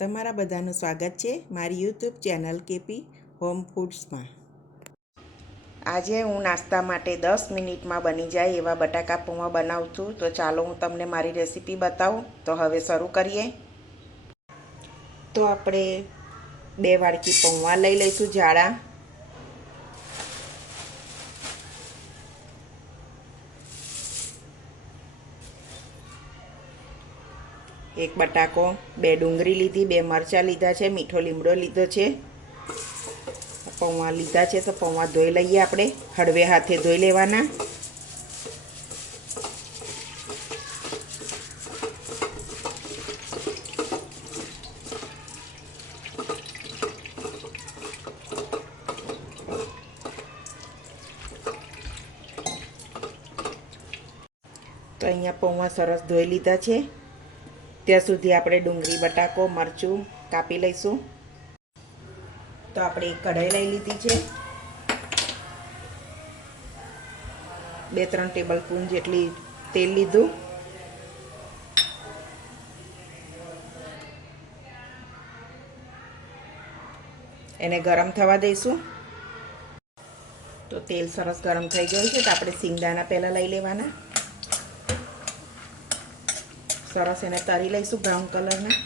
તમારા બધાનું સ્વાગત છે મારી યુટ્યુબ ચેનલ કેપી હોમ ફૂડ્સમાં। આજે હું નાસ્તા માટે 10 મિનિટમાં બની જાય એવા બટાકા પૌવા બનાવું છું। તો ચાલો હું તમને મારી રેસીપી બતાવું। તો હવે શરૂ કરીએ। તો આપણે 2 વાડકી પૌવા લઈ લઈશું જાડા। એક બટાકો, 2 ડુંગળી લીધી, 2 મરચાં લીધા છે, મીઠો લીમડો લીધો છે, પૌવા લીધા છે। તો પૌવા ધોઈ લઈએ આપણે, હળવે હાથે ધોઈ લેવાના। તો અહીંયા પૌવા સરસ ધોઈ લીધા છે। ત્યાં સુધી આપણે ડુંગળી, બટાકો, મરચું કાપી લઈશું। તો આપણે એક કઢાઈ લઈ લીધી છે, 2-3 ટેબલ સ્પૂન જેટલી તેલ લીધું। એને ગરમ થવા દઈશું। તો તેલ સરસ ગરમ થઈ ગયું છે। તો આપણે સિંગદાણા પહેલાં લઈ લેવાના, સરસ એને તળી લઈશું બ્રાઉન કલરના।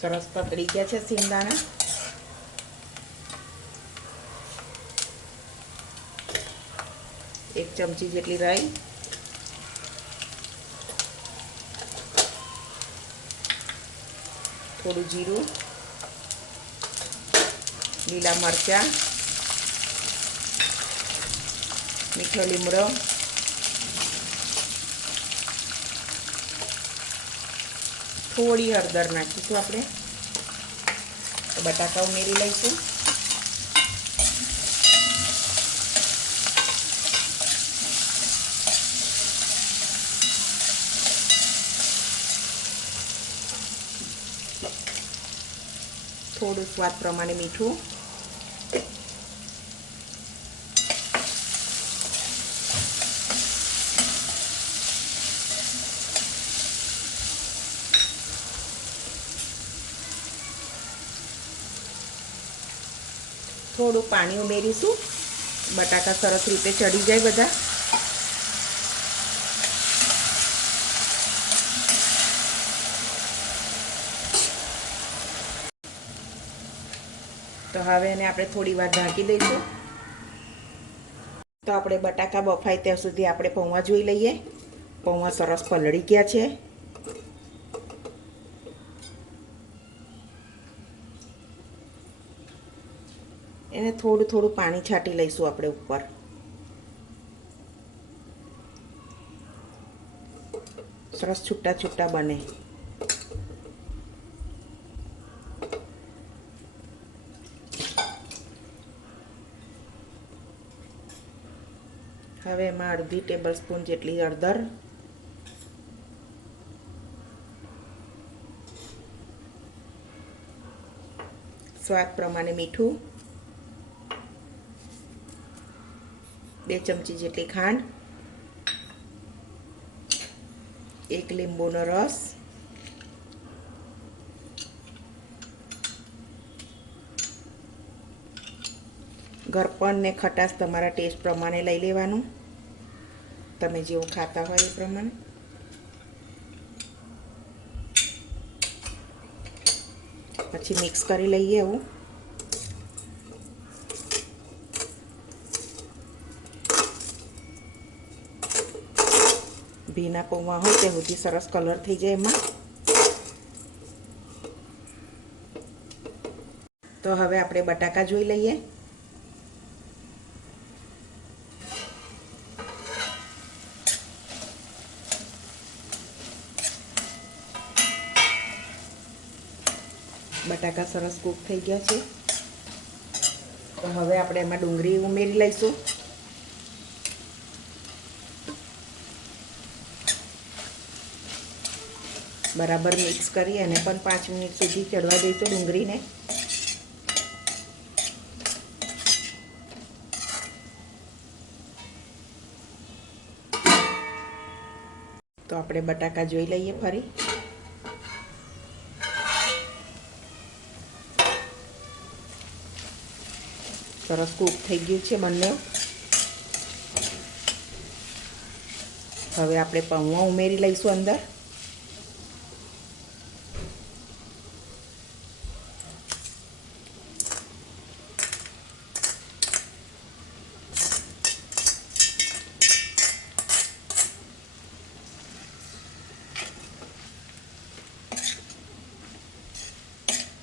સરસ પકડી ગયા છે સિંગદાણા। એક ચમચી જેટલી રાઈ, થોડું જીરું, લીલા મરચાં, મીઠો લીમડો, થોડી હળદર નાખીશું આપણે। તો બટાકા ઉમેરી લઈશું। થોડું સ્વાદ પ્રમાણે મીઠું, થોડું પાણી ઉમેરીશું, બટાકા સરસ રીતે ચડી જાય બધા। તો હવે એને આપણે થોડી વાર ઢાંકી દઈશું। તો આપણે બટાકા બફાય ત્યાં સુધી આપણે પૌવા જોઈ લઈએ। પૌવા સરસ પલળી ગયા છે। એને થોડું થોડું પાણી છાંટી લઈશું આપણે ઉપર। સરસ છૂટા છૂટા બને। હવે એમાં અડધી ટેબલ સ્પૂન જેટલી હળદર, સ્વાદ પ્રમાણે મીઠું, 2 ચમચી જેટલી ખાંડ, 1 લીંબુનો રસ, ગરપણ ને ખટાશ તમારા ટેસ્ટ પ્રમાણે લઈ લેવાનું, તમે જેવું ખાતા હોય એ પ્રમાણે। પછી મિક્સ કરી લઈએ એવું। ભીના પૌવા હોય ત્યાં સુધી સરસ કલર થઈ જાય એમાં। તો હવે આપણે બટાકા જોઈ લઈએ। બટાકા સરસ કૂક થઈ ગયા છે। તો હવે આપણે એમાં ડુંગળી ઉમેરી લઈશું। બરાબર મિક્સ કરી અને પણ 5 મિનિટ સુધી ચડવા દઈશું ડુંગળીને. તો આપણે બટાકા જોઈ લઈએ ફરી. સરસ કૂક થઈ ગયું છે બંને. હવે આપણે પૌવા ઉમેરી લઈશું અંદર.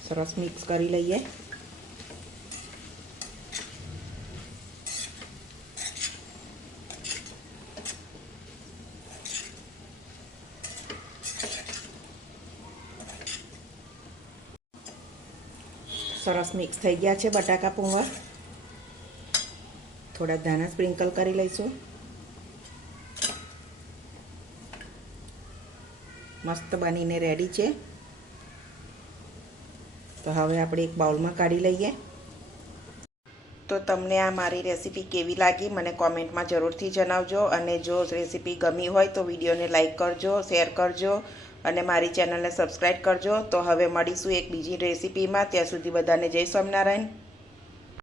સરસ મિક્સ કરી લઈએ. સરસ મિક્સ થઈ ગયા છે બટાકા પૌવા. થોડા ધાણા સ્પ્રિંકલ કરી લઈશું. મસ્ત બનીને રેડી છે. તો હવે આપણે એક બાઉલમાં કાઢી લઈએ. તો તમને આ મારી રેસીપી કેવી લાગી મને કોમેન્ટમાં જરૂરથી જણાવજો. અને જો રેસીપી ગમી હોય તો વિડીયોને લાઈક કરજો, શેર કરજો અને મારી ચેનલને સબસ્ક્રાઈબ કરજો. તો હવે મળીશું એક બીજી રેસીપીમાં. ત્યાં સુધી બધાને જય સ્વામિનારાયણ.